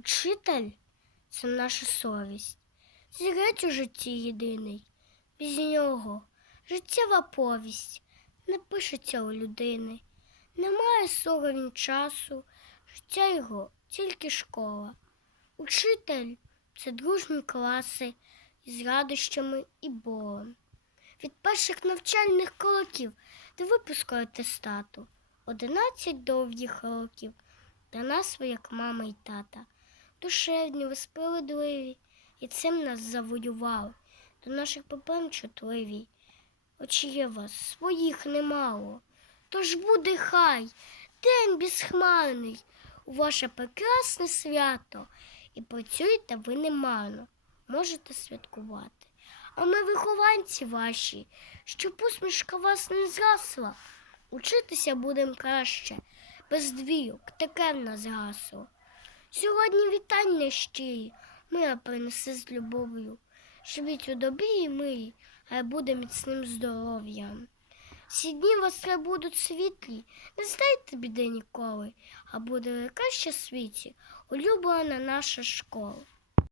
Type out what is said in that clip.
Учитель це наша совість, зірець у житті єдиний. Без нього життєва повість не пишеться у людини. Немає соромі часу, життя його тільки школа. Учитель це дружні класи із радощами і болем. Від перших навчальних колоків до випуску атестату одинадцять довгих років для нас як мама і тата. Душевні, ви справедливі, і цим нас завоювали, до наших попен чутливі. Очі є вас, своїх немало. Тож буде хай день безхмарний у ваше прекрасне свято, і працюєте ви немало, можете святкувати. А ми вихованці ваші, щоб усмішка вас не згасла. Учитися будем краще, без двійок, таке в нас гасло. Сьогодні вітання щирі, мира принеси з любов'ю. Живіть у добрі і мирі, а буде міцним здоров'ям. Всі дні вас не будуть світлі, не здайте біди ніколи, а буде краще світі, улюблена наша школа.